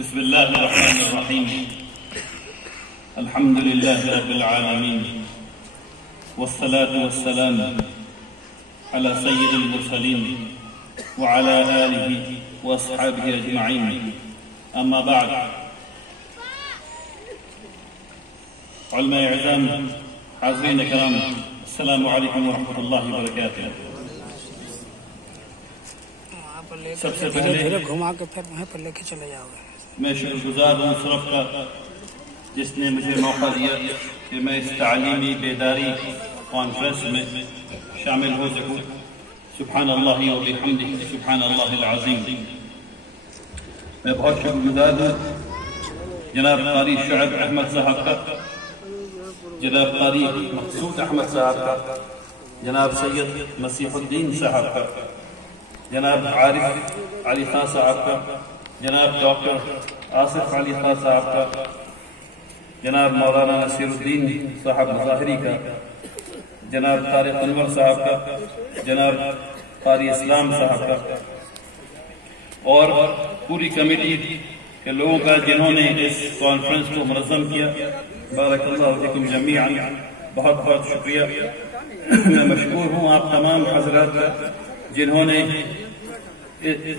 بسم الله الرحمن الرحيم. الحمد لله رب العالمين، والصلاة والسلام على سيد المرسلين وعلى آله وأصحابه أجمعين. أما بعد، علماء اعزام، حاضرین کرام، السلام علیکم ورحمۃ اللہ وبرکاتہ۔ سب سے پہلے گھما کے پھر وہیں پر لے کے چلے جاؤ گے۔ میں شکر گزار ہوں صرف کا، جس نے مجھے موقع دیا کہ میں اس تعلیمی بیداری کانفرنس میں شامل ہو سکوں۔ سبحان اللہ و بحمدہ، سبحان اللہ العظیم۔ میں بہت شکر گزار ہوں جناب قاری شعیب احمد صاحب کا، جناب قاری مقصود احمد صاحب کا، جناب سید مسیح الدین صاحب کا، جناب عارف علی خان صاحب کا، جناب ڈاکٹر آصف علی خان صاحب کا، جناب مولانا نصیر الدین صاحب ظاہری کا، جناب طارق انور صاحب کا، جناب قاری اسلام صاحب کا، اور پوری کمیٹی کے لوگوں کا جنہوں نے اس کانفرنس کو منظم کیا۔ بارک اللہ فیکم جمیعا، بہت بہت شکریہ۔ میں مشکور ہوں آپ تمام حضرات کا جنہوں نے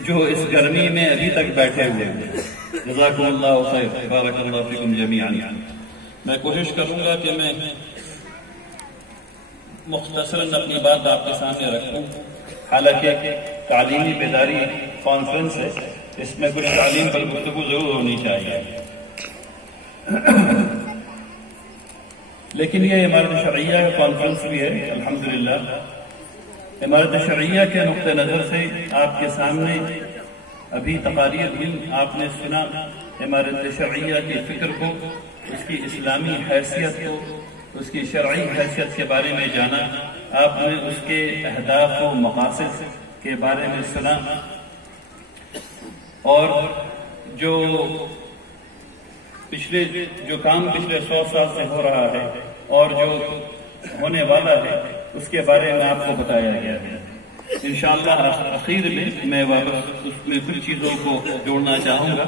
جو اس گرمی میں ابھی تک بیٹھے ہوئے ہیں۔ جزاکم اللہ خیر، بارک اللہ فیکم جمیعا۔ میں کوشش کروں گا کہ میں مختصراً اپنی بات آپ کے سامنے رکھوں۔ حالانکہ تعلیمی بیداری کانفرنس ہے، اس میں کچھ تعلیم پر گفتگو ضرور ہونی چاہیے، لیکن یہ عمارت شرعیہ کا کانفرنس بھی ہے۔ الحمدللہ عمارت شرعیہ کے نقطہ نظر سے آپ کے سامنے ابھی تقاریر بھی آپ نے سنا۔ عمارت شرعیہ کی فکر کو، اس کی اسلامی حیثیت کو، اس کی شرعی حیثیت کے بارے میں جانا، آپ نے اس کے اہداف و مقاصد کے بارے میں سنا، اور جو کام پچھلے 100 سال سے ہو رہا ہے اور جو ہونے والا ہے اس کے بارے میں آپ کو بتایا گیا ہے۔ انشاءاللہ اخیر میں واپس اس میں کچھ چیزوں کو جوڑنا چاہوں گا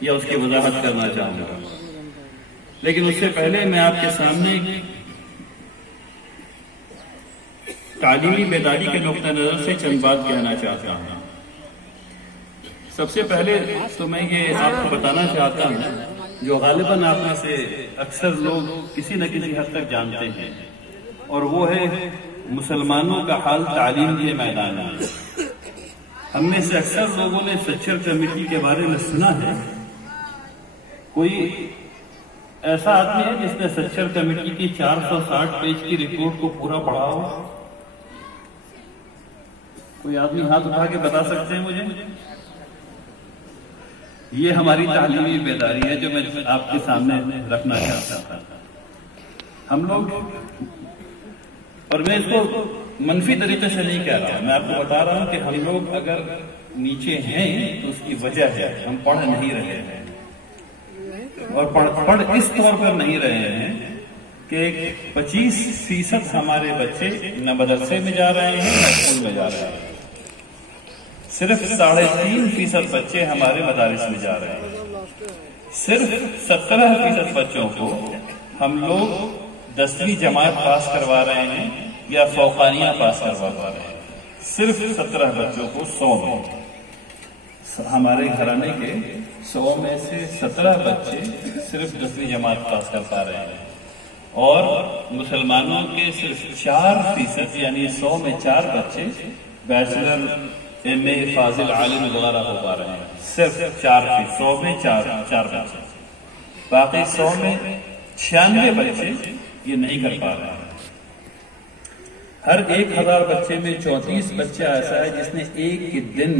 یا اس کی وضاحت کرنا چاہوں گا، لیکن اس سے پہلے میں آپ کے سامنے تعلیمی بیداری کے نقطہ نظر سے چند بات کہنا چاہتا ہوں۔ سب سے پہلے تو میں یہ آپ کو بتانا چاہتا ہوں، جو غالباً آپ میں سے اکثر لوگ کسی نہ کسی حد تک جانتے ہیں، اور وہ ہے مسلمانوں کا حال تعلیم کے میدان میں۔ ہم میں سے اکثر لوگوں نے سچر کمیٹی کے بارے میں سنا ہے۔ کوئی ایسا آدمی ہے جس نے سچر کمیٹی کی 460 پیج کی رپورٹ کو پورا پڑھا ہو؟ کوئی آدمی ہاتھ اٹھا کے بتا سکتے ہیں مجھے؟ یہ ہماری تعلیمی بیداری ہے جو میں آپ کے سامنے رکھنا چاہتا تھا۔ ہم لوگ، اور میں اس کو منفی طریقے سے نہیں کہہ رہا، میں آپ کو بتا رہا ہوں کہ ہم لوگ اگر نیچے ہیں تو اس کی وجہ ہے ہم پڑھ نہیں رہے ہیں، اور پڑھ اس طور پر نہیں رہے ہیں کہ 25% ہمارے بچے نہ مدرسے میں جا رہے ہیں نہ اسکول میں جا رہے ہیں، صرف 3.5% بچے ہمارے مدارس میں جا رہے ہیں۔ صرف 17% بچوں کو ہم لوگ 10ویں جماعت پاس کروا رہے ہیں یا فوقانیہ پاس کروا رہے ہیں۔ صرف 17 بچوں کو 100 میں، ہمارے گھرانے کے 100 میں سے 17 بچے صرف 10ویں جماعت پاس کر پا رہے ہیں، اور مسلمانوں کے صرف 4% یعنی 100 میں 4 بچے بیچلر، ایم.اے، فاضل، عالم وغیرہ ہو پا رہے ہیں۔ صرف 4%، 100 میں 4 بچے، باقی 100 میں 96 بچے یہ نہیں کر پا رہے ہیں۔ ہر 1000 بچے میں 34 بچہ ایسا ہے جس نے ایک دن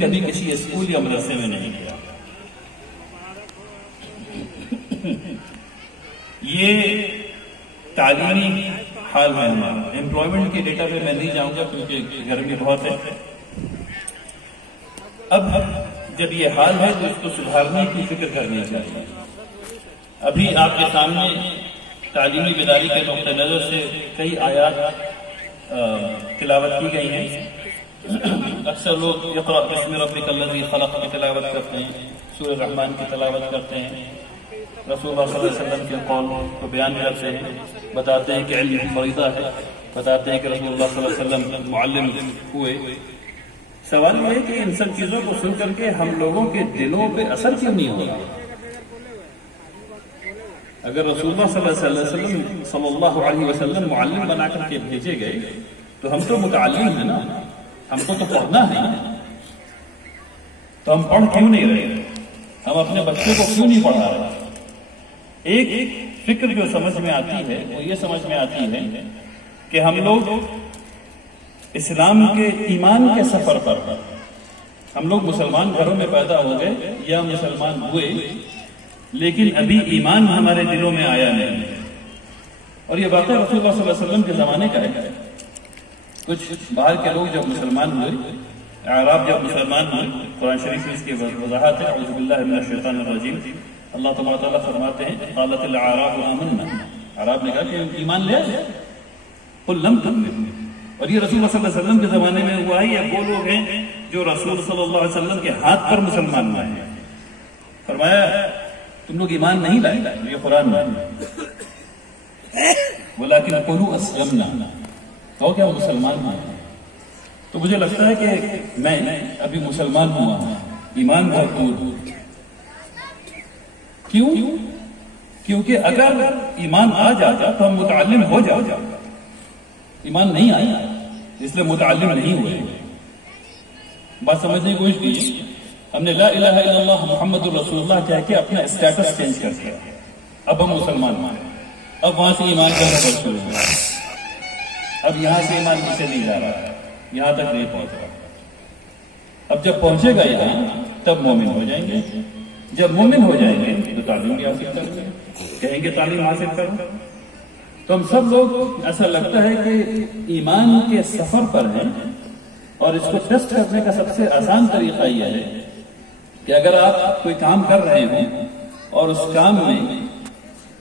کبھی کسی اسکول یا مدرسے میں نہیں گیا۔ یہ تعلیمی حال ہے ہمارا۔ امپلائمنٹ کی ڈیٹا پہ میں نہیں جاؤں گا کیونکہ گرمی بہت ہے۔ اب جب یہ حال ہے تو اس کو سدھارنے کی فکر کرنی چاہیے۔ ابھی آپ کے سامنے تعلیمی بیداری کے نقطہ نظر سے کئی آیات تلاوت کی گئی ہیں۔ اکثر لوگ اقرأ بسم ربک الذی خلق کی تلاوت کرتے ہیں، سورہ رحمان کی تلاوت کرتے ہیں، رسول اللہ صلی اللہ علیہ وسلم کے قول کو بیان کرتے ہیں، بتاتے ہیں کہ علم فریضہ ہے، بتاتے ہیں کہ رسول اللہ صلی اللہ علیہ وسلم معلم ہوئے۔ سوال یہ ہے کہ ان سب چیزوں کو سن کر کے ہم لوگوں کے دلوں پہ اثر کیوں نہیں ہوگا؟ اگر رسول اللہ صلی اللہ علیہ وسلم معلم بنا کر کے بھیجے گئے تو ہم تو متعلم ہیں نا، ہم کو تو پڑھنا ہے، تو ہم پڑھ کیوں نہیں رہے؟ ہم اپنے بچوں کو کیوں نہیں پڑھا رہے؟ ایک فکر جو سمجھ میں آتی ہے وہ یہ سمجھ میں آتی ہے کہ ہم لوگ اسلام کے ایمان کے سفر پر، ہم لوگ مسلمان گھروں میں پیدا ہو گئے یا مسلمان ہوئے، لیکن ابھی ایمان ہمارے دلوں میں آیا نہیں۔ اور یہ واقعہ رسول اللہ صلی اللہ علیہ وسلم کے زمانے کا ہے۔ کچھ باہر کے لوگ جب مسلمان ہوئے، اعراب جب مسلمان ہوئے، قرآن شریف میں اس کی وضاحت ہے، اعوذ باللہ من الشیطان الرجیم، اللہ تبارک و تعالیٰ فرماتے ہیں قالت الاعراب آمنا، اعراب نے کہا کہ ایمان لے آئے، قل لم تؤمنوا۔ اور یہ رسول اللہ صلی اللہ علیہ وسلم کے زمانے میں ہوا ہے، یہ وہ لوگ ہیں جو رسول صلی اللہ علیہ وسلم کے ہاتھ پر مسلمان ہوئے ہیں۔ فرمایا تم لوگ ایمان نہیں لائے، یہ قرآن میں ولیکن قولوا اسلمنا، کہو کہ ہم مسلمان ہیں۔ تو مجھے لگتا ہے کہ میں ابھی مسلمان ہوا ہوں، ایمان بھرپور۔ کیوں؟ کیونکہ اگر ایمان آ جاتا تو ہم متعلم ہو جاتا، ایمان نہیں آیا اس لیے متعلم نہیں ہوئے۔ بات سمجھنے کی کوشش کیجیے، ہم نے لا الہ الا اللہ محمد الرسول اللہ کہہ کے اپنا اسٹیٹس چینج کر دیا، اب ہم مسلمان ہیں، اب وہاں سے ایمان کا سفر شروع ہوا، اب یہاں سے ایمان پیچھے نہیں جا رہا، یہاں تک نہیں پہنچ رہا۔ اب جب پہنچے گا یہاں تب مومن ہو جائیں گے، جب مومن ہو جائیں گے تو تعلیم حاصل کریں گے، کہیں گے تعلیم حاصل کرو۔ تو ہم سب لوگ ایسا لگتا ہے کہ ایمان کے سفر پر ہیں، اور اس کو ٹیسٹ کرنے کا سب سے آسان طریقہ یہ ہے کہ اگر آپ کوئی کام کر رہے ہوں اور اس کام میں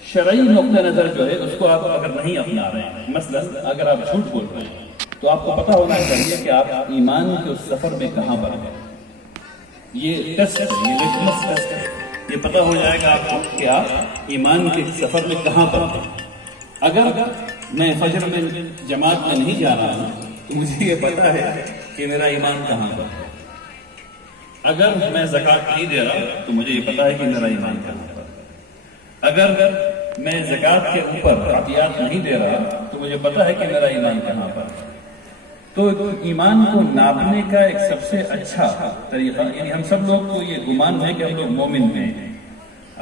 شرعی نقطہ نظر جو ہے اس کو آپ اگر نہیں اپنا رہے ہیں، مثلا اگر آپ جھوٹ بول رہے ہیں تو آپ کو پتا ہونا چاہیے کہ آپ ایمان کے اس سفر میں کہاں پر ہیں۔ یہ ٹیسٹ ہے، یہ لٹمس ٹیسٹ ہے، یہ پتا ہو جائے گا آپ کو کہ آپ ایمان کے سفر میں کہاں پر ہیں۔ اگر میں فجر میں جماعت میں نہیں جا رہا ہوں تو مجھے یہ پتا ہے کہ میرا ایمان کہاں پر ہے۔ اگر میں زکوٰۃ نہیں دے رہا تو مجھے یہ پتا ہے کہ میرا ایمان کہاں پر ہے۔ اگر میں زکوٰۃ کے اوپر عطیات نہیں دے رہا تو مجھے پتا ہے کہ میرا ایمان کہاں پر ہے۔ تو ایمان کو ناپنے کا ایک سب سے اچھا طریقہ، یعنی ہم سب لوگ کو یہ گمان ہے کہ ہم لوگ مومن ہیں۔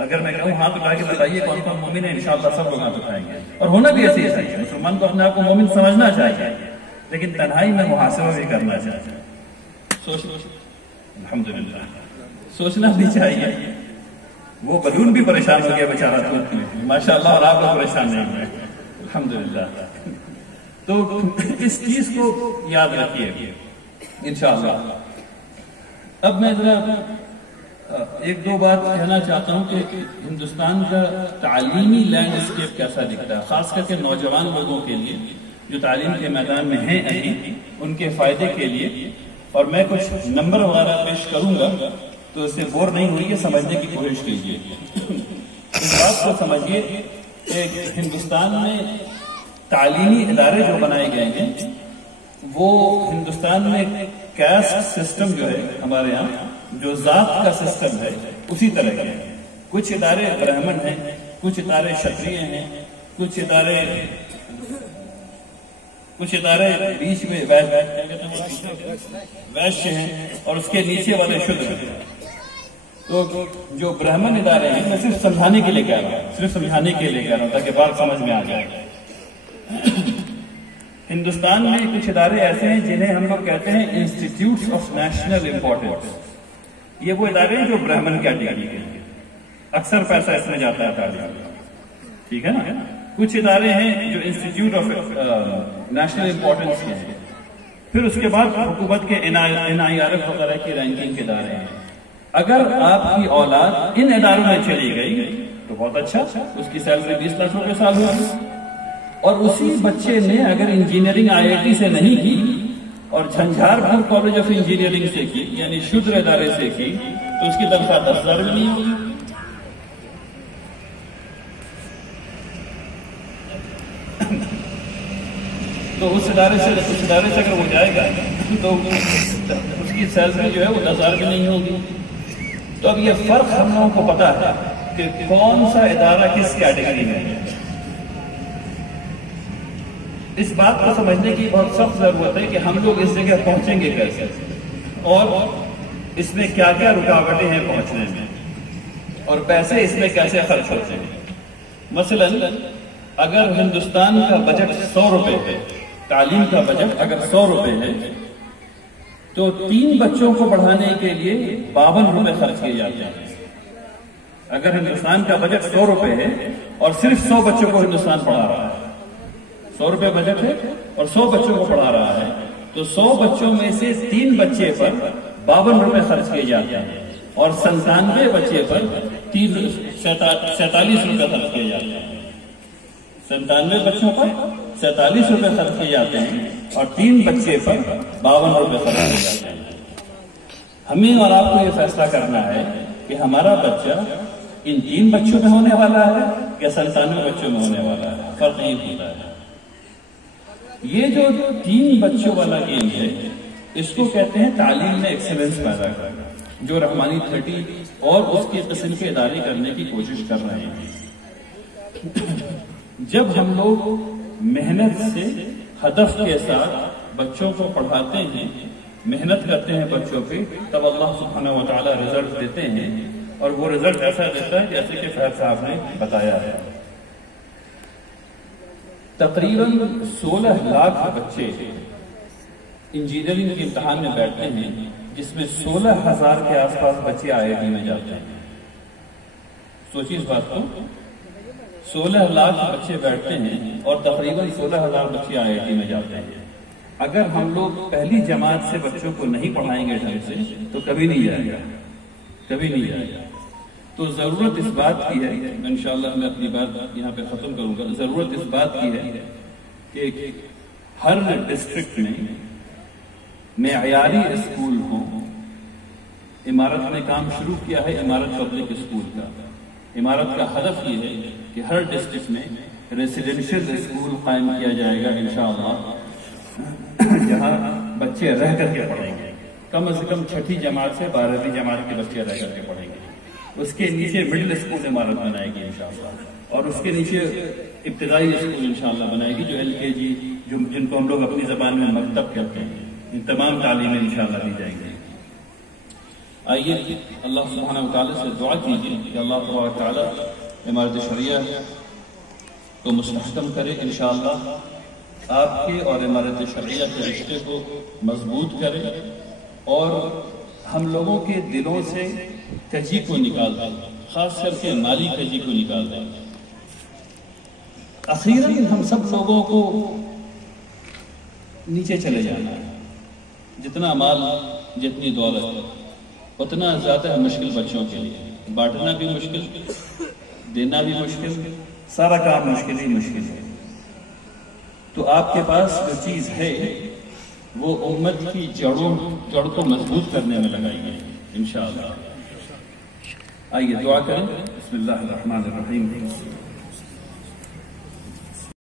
اگر میں کہوں ہاتھ اٹھا کے بتائیے کون کون مومن ہے، انشاءاللہ سب لوگ ہاتھ اٹھائیں گے، اور ہونا بھی ایسے ہی چاہیے۔ مسلمان کو اپنے آپ کو مومن سمجھنا چاہیے، لیکن تنہائی میں محاسبہ بھی کرنا چاہیے۔ الحمدللہ سوچنا بھی چاہیے۔ وہ بلون بھی پریشان ہو گیا بیچارہ دھوپ میں، ماشاءاللہ، اور آپ کو پریشان نہیں ہوئے، الحمدللہ۔ تو اس چیز کو یاد رکھیے انشاءاللہ۔ اب میں ذرا ایک دو بات کہنا چاہتا ہوں کہ ہندوستان کا تعلیمی لینڈسکیپ کیسا دکھتا ہے، خاص کر کے نوجوان لوگوں کے لیے جو تعلیم کے میدان میں ہیں ابھی، ان کے فائدے کے لیے۔ اور میں کچھ نمبر وغیرہ پیش کروں گا تو اس سے بور نہیں ہوئی ہے، سمجھنے کی کوشش کیجیے۔ اس بات کو سمجھیے کہ ہندوستان میں تعلیمی ادارے جو بنائے گئے ہیں وہ ہندوستان میں کاسٹ سسٹم جو ہے ہمارے یہاں، جو ذات کا سسٹم ہے، اسی طرح کے ہیں۔ کچھ ادارے برہمن ہیں، کچھ ادارے شتریہ ہیں، کچھ ادارے بیچ میں ویشیہ ہیں، اور اس کے نیچے والے شودر ہیں۔ تو جو برہمن ادارے ہیں، میں صرف سمجھانے کے لیے کہہ رہا ہوں، صرف سمجھانے کے لیے کہہ رہا ہوں تاکہ بات سمجھ میں آ جائے۔ ہندوستان میں کچھ ادارے ایسے ہیں جنہیں ہم لوگ کہتے ہیں انسٹیٹیوٹس آف نیشنل امپورٹنس۔ یہ وہ ادارے ہیں جو برہمن کیٹیگری کے ہیں، اکثر پیسہ اس میں جاتا ہے تعلیم، ٹھیک ہے نا۔ کچھ ادارے ہیں جو انسٹیٹیوٹ آف نیشنل امپورٹنس کے ہیں، پھر اس کے بعد حکومت کے NIRF وغیرہ کی رینکنگ کے ادارے ہیں۔ اگر آپ کی اولاد ان اداروں میں چلی گئی تو بہت اچھا، اس کی سیلری 20 لاکھ روپے سال ہوگی، اور اسی بچے نے اگر انجینئرنگ IIT سے نہیں کی اور جھنجھار پور کالج آف انجینئرنگ سے کی، یعنی شودر ادارے سے کی، تو اس کی تنخواہ 10,000 بھی نہیں ہوگی۔ تو اس ادارے سے اگر وہ جائے گا تو اس کی سیلری جو ہے وہ 10,000 بھی نہیں ہوگی۔ تو اب یہ فرق ہم لوگوں کو پتا ہے کہ کون سا ادارہ کس کیٹیگری میں ہے۔ اس بات کو سمجھنے کی بہت سخت ضرورت ہے کہ ہم لوگ اس جگہ پہنچیں گے کیسے، اور اس میں کیا کیا رکاوٹیں ہیں پہنچنے میں، اور پیسے اس میں کیسے خرچ ہوتے ہیں۔ مثلا اگر ہندوستان کا بجٹ 100 روپے ہے، تعلیم کا بجٹ اگر 100 روپے ہے، تو 3 بچوں کو پڑھانے کے لیے 52 روپے خرچ کیے جاتے ہیں۔ اگر ہندوستان کا بجٹ 100 روپے ہے اور صرف 100 بچوں کو ہندوستان پڑھا رہا ہے، 100 روپے بجٹ ہے اور 100 بچوں کو پڑھا رہا ہے، تو 100 بچوں میں سے 3 بچے پر 52 روپے خرچ کیے جاتے ہیں، اور 97 بچے پر 47 روپے خرچ کیے جاتے ہیں۔ 97 بچوں پر 47 روپے خرچ کیے جاتے ہیں اور 3 بچے پر 52 روپے خرچ کیے جاتے ہیں۔ ہمیں اور آپ کو یہ فیصلہ کرنا ہے کہ ہمارا بچہ ان 3 بچوں میں ہونے والا ہے یا 97 بچوں میں ہونے والا ہے، فرق نہیں ہوتا ہے۔ یہ جو 3 بچوں والا گیم ہے، اس کو کہتے ہیں تعلیم میں ایکسیلنس پیدا کرنا، جو رحمانی 30 اور اس کے قسم کے ادارے کرنے کی کوشش کر رہے ہیں۔ جب ہم لوگ محنت سے ہدف کے ساتھ بچوں کو پڑھاتے ہیں، محنت کرتے ہیں بچوں پہ، تب اللہ سبحانہ و تعالیٰ رزلٹ دیتے ہیں، اور وہ رزلٹ ایسا دیتا ہے جیسے کہ فہد صاحب نے بتایا ہے۔ تقریباً 16 لاکھ بچے انجینئرنگ کے امتحان میں بیٹھتے ہیں، جس میں 16,000 کے آس پاس بچے IIT میں جاتے ہیں۔ سوچیے اس بات کو، 16 لاکھ بچے بیٹھتے ہیں اور تقریباً 16,000 بچے IIT میں جاتے ہیں۔ اگر ہم لوگ پہلی جماعت سے بچوں کو نہیں پڑھائیں گے ڈھنگ سے تو کبھی نہیں جائے گا، کبھی نہیں جائے گا۔ تو ضرورت اس بات کی ہے، انشاءاللہ میں اپنی بات یہاں پہ ختم کروں گا، ضرورت اس بات کی ہے کہ ہر ڈسٹرکٹ میں معیاری اسکول ہوں۔ امارت نے کام شروع کیا ہے امارت پبلک اسکول کا۔ امارت کا ہدف یہ ہے کہ ہر ڈسٹرکٹ میں ریزیڈینشل اسکول قائم کیا جائے گا انشاءاللہ، جہاں بچے رہ کر کے پڑھیں گے، کم از کم 6ٹھی جماعت سے 12ویں جماعت کے بچے رہ کر کے پڑھیں گے۔ اس کے نیچے مڈل اسکول امارت بنائے گی انشاءاللہ، اور اس کے نیچے ابتدائی اسکول انشاءاللہ بنائے گی، جو LKG، جن کو ہم لوگ اپنی زبان میں مکتب کہتے ہیں۔ ان تمام تعلیمیں انشاءاللہ دی جائیں گی۔ آئیے اللہ سبحانہ و تعالیٰ سے دعا کیجیے کہ اللہ تبارک و تعالیٰ امارت شریعہ کو مستحکم کرے، انشاءاللہ آپ کے اور امارت شریعہ کے رشتے کو مضبوط کرے، اور ہم لوگوں کے دلوں سے کجی کو نکال دیں، خاص کر کے مالی کجی کو نکال دیں۔ اخیراً ہم سب لوگوں کو نیچے چلے جانا ہے، جتنا مال جتنی دولت اتنا زیادہ مشکل بچوں کے لیے، بانٹنا بھی مشکل، دینا بھی مشکل، سارا کام مشکل ہی مشکل ہے۔ تو آپ کے پاس جو چیز ہے وہ امت کی جڑ کو مضبوط کرنے میں لگائیے انشاءاللہ۔ آئیے دعا کریں۔ بسم اللہ الرحمن الرحیم۔